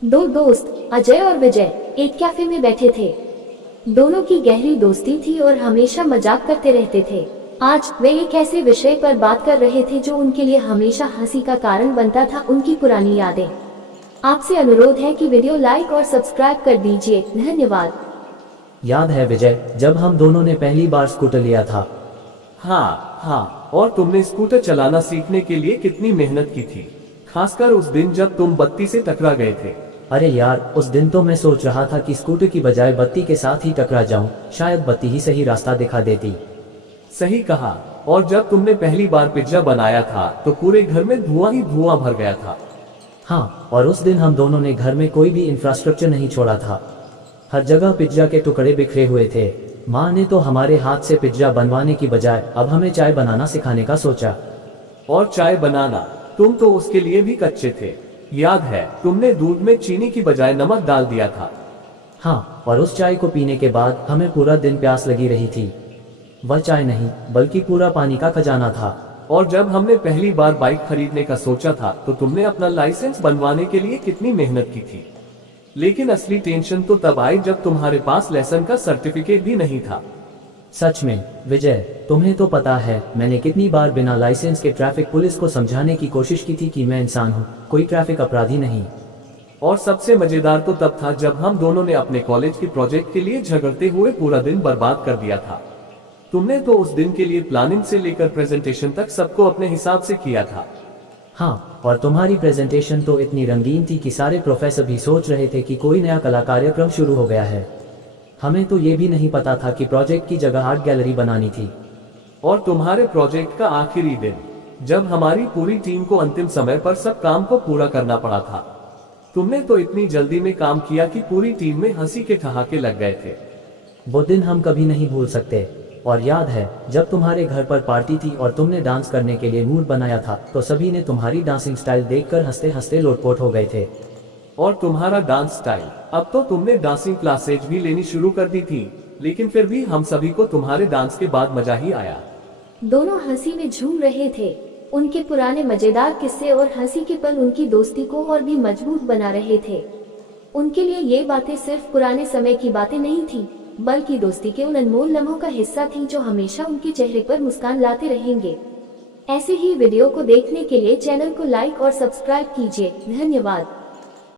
दो दोस्त अजय और विजय एक कैफे में बैठे थे। दोनों की गहरी दोस्ती थी और हमेशा मजाक करते रहते थे। आज वे एक ऐसे विषय पर बात कर रहे थे जो उनके लिए हमेशा हंसी का कारण बनता था, उनकी पुरानी यादें। आपसे अनुरोध है कि वीडियो लाइक और सब्सक्राइब कर दीजिए, धन्यवाद। याद है विजय, जब हम दोनों ने पहली बार स्कूटर लिया था? हाँ, और तुमने स्कूटर चलाना सीखने के लिए कितनी मेहनत की थी, खासकर उस दिन जब तुम बत्ती से टकरा गए थे। अरे यार, उस दिन तो मैं सोच रहा था कि स्कूटर की बजाय बत्ती के साथ ही टकरा जाऊं, शायद बत्ती ही सही रास्ता दिखा देती। सही कहा। और जब तुमने पहली बार पिज्जा बनाया था तो पूरे घर में धुआं ही धुआं भर गया था। हाँ, और उस दिन हम दोनों ने घर में कोई भी इंफ्रास्ट्रक्चर नहीं छोड़ा था। हर जगह पिज्जा के टुकड़े बिखरे हुए थे। माँ ने तो हमारे हाथ से पिज्जा बनवाने की बजाय अब हमें चाय बनाना सिखाने का सोचा। और चाय बनाना, तुम तो उसके लिए भी कच्चे थे। याद है, तुमने दूध में चीनी की बजाय नमक डाल दिया था। हाँ, और उस चाय को पीने के बाद हमें पूरा दिन प्यास लगी रही थी। वह चाय नहीं बल्कि पूरा पानी का खजाना था। और जब हमने पहली बार बाइक खरीदने का सोचा था तो तुमने अपना लाइसेंस बनवाने के लिए कितनी मेहनत की थी। लेकिन असली टेंशन तो तब आई जब तुम्हारे पास लाइसेंस का सर्टिफिकेट भी नहीं था। सच में विजय, तुम्हें तो पता है मैंने कितनी बार बिना लाइसेंस के ट्रैफिक पुलिस को समझाने की कोशिश की थी कि मैं इंसान हूँ, कोई ट्रैफिक अपराधी नहीं। और सबसे मजेदार तो तब था जब हम दोनों ने अपने कॉलेज के प्रोजेक्ट के लिए झगड़ते हुए पूरा दिन बर्बाद कर दिया था। तुमने तो उस दिन के लिए प्लानिंग से लेकर प्रेजेंटेशन तक सबको अपने हिसाब से किया था। हाँ, और तुम्हारी प्रेजेंटेशन तो इतनी रंगीन थी कि सारे प्रोफेसर भी सोच रहे थे कि कोई नया कला कार्यक्रम शुरू हो गया है। हमें तो ये भी नहीं पता था कि प्रोजेक्ट की जगह आर्ट गैलरी बनानी थी। और तुम्हारे प्रोजेक्ट का आखिरी दिन, जब हमारी पूरी टीम को अंतिम समय पर सब काम को पूरा करना पड़ा था, तुमने तो इतनी जल्दी में काम किया कि पूरी टीम में हंसी के ठहाके लग गए थे। वो दिन हम कभी नहीं भूल सकते। और याद है, जब तुम्हारे घर पर पार्टी थी और तुमने डांस करने के लिए मूड बनाया था तो सभी ने तुम्हारी डांसिंग स्टाइल देखकर हंसते हंसते लोटपोट हो गए थे। और तुम्हारा डांस स्टाइल, अब तो तुमने डांसिंग क्लासेज भी लेनी शुरू कर दी थी, लेकिन फिर भी हम सभी को तुम्हारे डांस के बाद मजा ही आया। दोनों हंसी में झूम रहे थे। उनके पुराने मजेदार किस्से और हंसी के पल उनकी दोस्ती को और भी मजबूत बना रहे थे। उनके लिए ये बातें सिर्फ पुराने समय की बातें नहीं थी, बल्कि दोस्ती के उन अनमोल लम्हों का हिस्सा थी जो हमेशा उनके चेहरे पर मुस्कान लाते रहेंगे। ऐसे ही वीडियो को देखने के लिए चैनल को लाइक और सब्सक्राइब कीजिए, धन्यवाद।